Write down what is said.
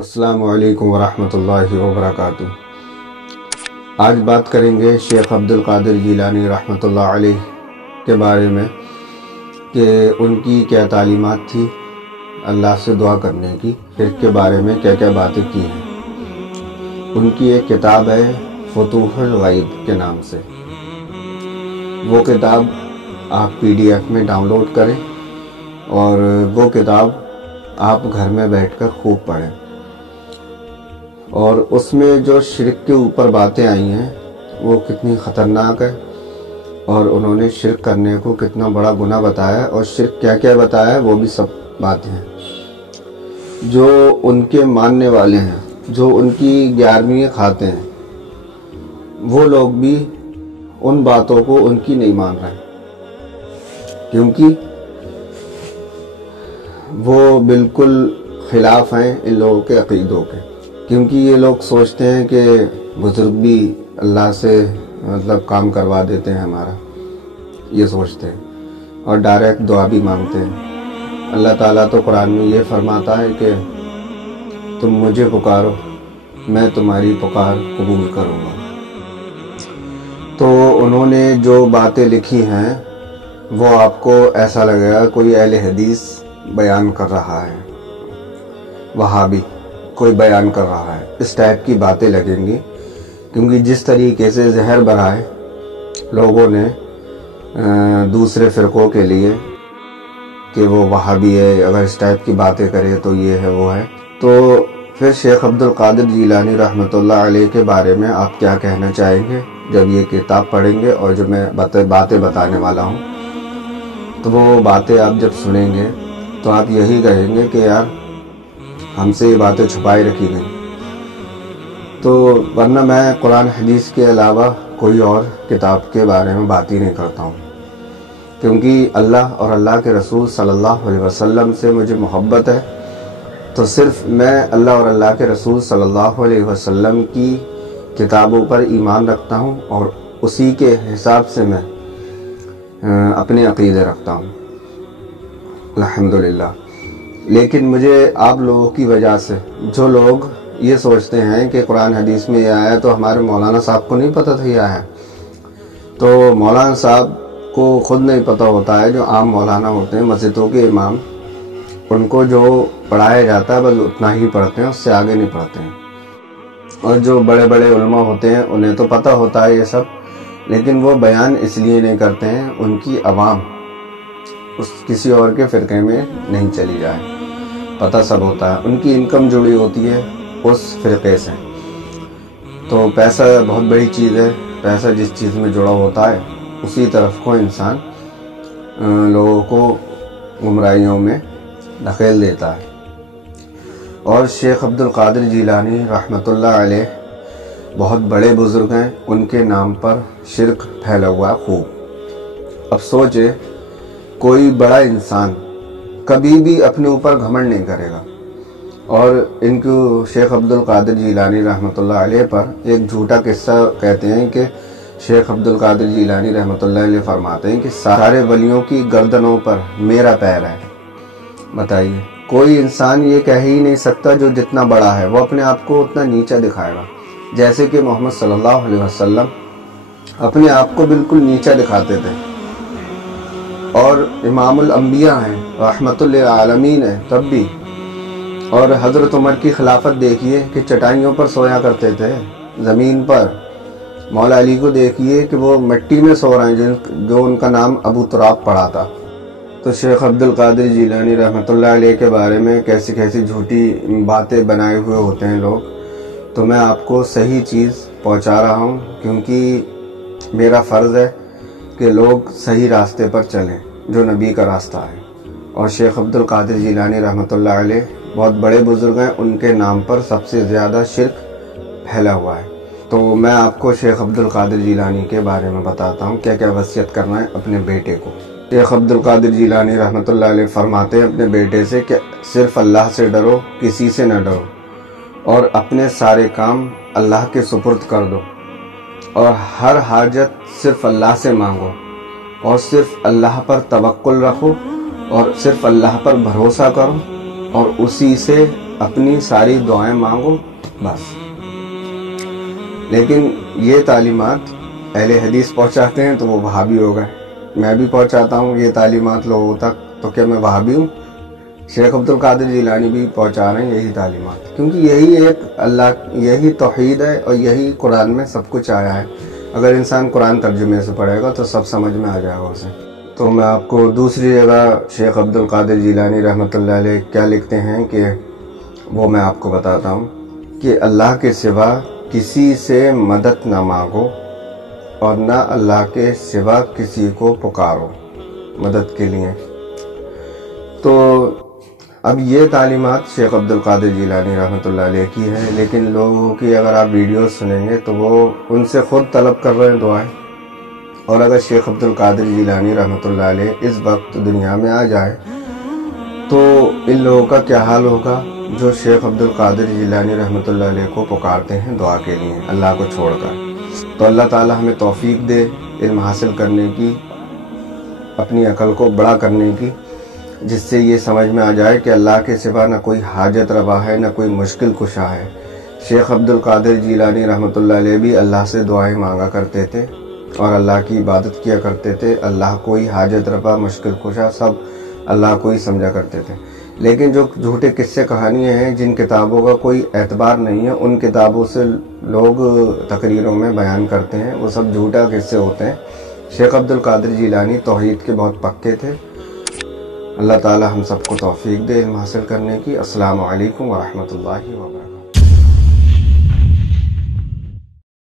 السلام علیکم ورحمۃ اللہ وبرکاتہ۔ آج بات کریں گے شیخ عبد القادر جیلانی رحمۃ اللہ علیہ کے بارے میں کہ ان کی کیا تعلیمات تھی اللہ سے دعا کرنے کی، شرک کے بارے میں کیا کیا باتیں کی ہیں۔ ان کی ایک کتاب ہے فتوح الغیب کے نام سے، وہ کتاب آپ PDF میں ڈاؤن لوڈ کریں اور وہ کتاب آپ گھر میں بیٹھ کر خوب پڑھیں، اور اس میں جو شرک کے اوپر باتیں آئی ہیں وہ کتنی خطرناک ہے، اور انہوں نے شرک کرنے کو کتنا بڑا گناہ بتایا اور شرک کیا کیا بتایا وہ بھی سب باتیں ہیں۔ جو ان کے ماننے والے ہیں، جو ان کی 11ویں کھاتے ہیں، وہ لوگ بھی ان باتوں کو ان کی نہیں مان رہے، کیونکہ وہ بالکل خلاف ہیں ان لوگوں کے عقیدوں کے، کیونکہ یہ لوگ سوچتے ہیں کہ بزرگ بھی اللہ سے کام کروا دیتے ہیں ہمارا، یہ سوچتے ہیں اور ڈائریکٹ دعا بھی مانگتے ہیں۔ اللہ تعالیٰ تو قرآن میں یہ فرماتا ہے کہ تم مجھے پکارو میں تمہاری پکار قبول کروں گا۔ تو انہوں نے جو باتیں لکھی ہیں وہ آپ کو ایسا لگے گا کوئی اہل حدیث بیان کر رہا ہے، وہابی کوئی بیان کر رہا ہے، اس ٹائپ کی باتیں لگیں گی، کیونکہ جس طریقے سے زہر برائے لوگوں نے دوسرے فرقوں کے لیے کہ وہ وہابی ہے، اگر اس ٹائپ کی باتیں کرے تو یہ ہے وہ ہے، تو پھر شیخ عبد القادر جیلانی رحمۃ اللہ علیہ کے بارے میں آپ کیا کہنا چاہیں گے جب یہ کتاب پڑھیں گے، اور جو میں باتیں بتانے والا ہوں تو وہ باتیں آپ جب سنیں گے تو آپ یہی کہیں گے کہ یار ہم سے یہ باتیں چھپائی رکھی گئی۔ تو ورنہ میں قرآن حدیث کے علاوہ کوئی اور کتاب کے بارے میں بات ہی نہیں کرتا ہوں، کیونکہ اللہ اور اللہ کے رسول صلی اللہ علیہ وسلم سے مجھے محبت ہے، تو صرف میں اللہ اور اللہ کے رسول صلی اللہ علیہ وسلم کی کتابوں پر ایمان رکھتا ہوں اور اسی کے حساب سے میں اپنے عقیدے رکھتا ہوں الحمدللہ۔ لیکن مجھے آپ لوگوں کی وجہ سے، جو لوگ یہ سوچتے ہیں کہ قرآن حدیث میں یہ آیا تو ہمارے مولانا صاحب کو نہیں پتہ تھا یہ آیا، تو مولانا صاحب کو خود نہیں پتہ ہوتا ہے، جو عام مولانا ہوتے ہیں مسجدوں کے امام، ان کو جو پڑھایا جاتا ہے بس اتنا ہی پڑھتے ہیں، اس سے آگے نہیں پڑھتے ہیں، اور جو بڑے بڑے علماء ہوتے ہیں انہیں تو پتہ ہوتا ہے یہ سب، لیکن وہ بیان اس لیے نہیں کرتے ہیں ان کی عوام کسی اور کے فرقے میں نہیں چلی جائے، پتہ سب ہوتا ہے، ان کی انکم جڑی ہوتی ہے اس فرقے سے۔ تو پیسہ بہت بڑی چیز ہے، پیسہ جس چیز میں جڑا ہوتا ہے اسی طرف کو انسان لوگوں کو گمراہیوں میں دھکیل دیتا ہے۔ اور شیخ عبد القادر جیلانی رحمۃ اللہ علیہ بہت بڑے بزرگ ہیں، ان کے نام پر شرک پھیلا ہوا خوب۔ اب سوچے کوئی بڑا انسان کبھی بھی اپنے اوپر گھمنڈ نہیں کرے گا، اور ان کو شیخ عبد القادر جیلانی رحمۃ اللہ علیہ پر ایک جھوٹا قصہ کہتے ہیں کہ شیخ عبد القادر جیلانی رحمۃ اللہ علیہ فرماتے ہیں کہ سارے ولیوں کی گردنوں پر میرا پیر ہے۔ بتائیے، کوئی انسان یہ کہہ ہی نہیں سکتا جو جتنا بڑا ہے وہ اپنے آپ کو اتنا نیچا دکھائے گا، جیسے کہ محمد صلی اللہ علیہ وسلم اپنے آپ کو بالکل نیچا دکھاتے تھے، اور امام الانبیاء ہیں، رحمت للعالمین ہیں تب بھی، اور حضرت عمر کی خلافت دیکھیے کہ چٹائیوں پر سویا کرتے تھے، زمین پر۔ مولا علی کو دیکھیے کہ وہ مٹی میں سو رہے ہیں، جو ان کا نام ابو تراب پڑا تھا۔ تو شیخ عبد القادر جیلانی رحمۃ اللہ علیہ کے بارے میں کیسی کیسی جھوٹی باتیں بنائے ہوئے ہوتے ہیں لوگ، تو میں آپ کو صحیح چیز پہنچا رہا ہوں، کیونکہ میرا فرض ہے کہ لوگ صحیح راستے پر چلیں جو نبی کا راستہ ہے۔ اور شیخ عبد القادر جیلانی رحمۃ اللہ علیہ بہت بڑے بزرگ ہیں، ان کے نام پر سب سے زیادہ شرک پھیلا ہوا ہے۔ تو میں آپ کو شیخ عبد القادر جیلانی کے بارے میں بتاتا ہوں کیا کیا وصیت کرنا ہے اپنے بیٹے کو۔ شیخ عبد القادر جیلانی رحمۃ اللہ علیہ فرماتے ہیں اپنے بیٹے سے کہ صرف اللہ سے ڈرو، کسی سے نہ ڈرو، اور اپنے سارے کام اللہ کے سپرد کر دو، اور ہر حاجت صرف اللہ سے مانگو، اور صرف اللہ پر توکل رکھو، اور صرف اللہ پر بھروسہ کرو، اور اسی سے اپنی ساری دعائیں مانگو بس۔ لیکن یہ تعلیمات اہل حدیث پہنچاتے ہیں تو وہ وہابی ہو گئے۔ میں بھی پہنچاتا ہوں یہ تعلیمات لوگوں تک، تو کیا میں وہابی ہوں؟ شیخ عبد القادر جیلانی بھی پہنچا رہے ہیں یہی تعلیمات، کیونکہ یہی ایک اللہ، یہی توحید ہے اور یہی قرآن میں سب کچھ آیا ہے۔ اگر انسان قرآن ترجمے سے پڑھے گا تو سب سمجھ میں آ جائے گا اسے۔ تو میں آپ کو دوسری جگہ شیخ عبد القادر جیلانی رحمۃ اللہ علیہ کیا لکھتے ہیں کہ وہ میں آپ کو بتاتا ہوں کہ اللہ کے سوا کسی سے مدد نہ مانگو اور نہ اللہ کے سوا کسی کو پکارو مدد کے لیے۔ تو اب یہ تعلیمات شیخ عبد القادر جیلانی رحمۃ اللہ علیہ کی ہے، لیکن لوگوں کی اگر آپ ویڈیوز سنیں گے تو وہ ان سے خود طلب کر رہے ہیں دعائیں۔ اور اگر شیخ عبد القادر جیلانی رحمۃ اللہ علیہ اس وقت دنیا میں آ جائے تو ان لوگوں کا کیا حال ہوگا جو شیخ عبد القادر جیلانی رحمۃ اللہ علیہ کو پکارتے ہیں دعا کے لیے اللہ کو چھوڑ کر۔ تو اللہ تعالی ہمیں توفیق دے علم حاصل کرنے کی، اپنی عقل کو بڑا کرنے کی، جس سے یہ سمجھ میں آ جائے کہ اللہ کے سوا نہ کوئی حاجت روا ہے، نہ کوئی مشکل کشا ہے۔ شیخ عبد القادر جیلانی رحمۃ اللہ علیہ بھی اللہ سے دعائیں مانگا کرتے تھے اور اللہ کی عبادت کیا کرتے تھے۔ اللہ کوئی حاجت روا، مشکل کشا سب اللہ کو ہی سمجھا کرتے تھے۔ لیکن جو جھوٹے قصے کہانیاں ہیں، جن کتابوں کا کوئی اعتبار نہیں ہے، ان کتابوں سے لوگ تقریروں میں بیان کرتے ہیں، وہ سب جھوٹا قصے ہوتے ہیں۔ شیخ عبد القادر جیلانی توحید کے بہت پکے تھے۔ اللہ تعالی ہم سب کو توفیق دے علم حاصل کرنے کی۔ السلام علیکم ورحمۃ اللہ وبرکاتہ۔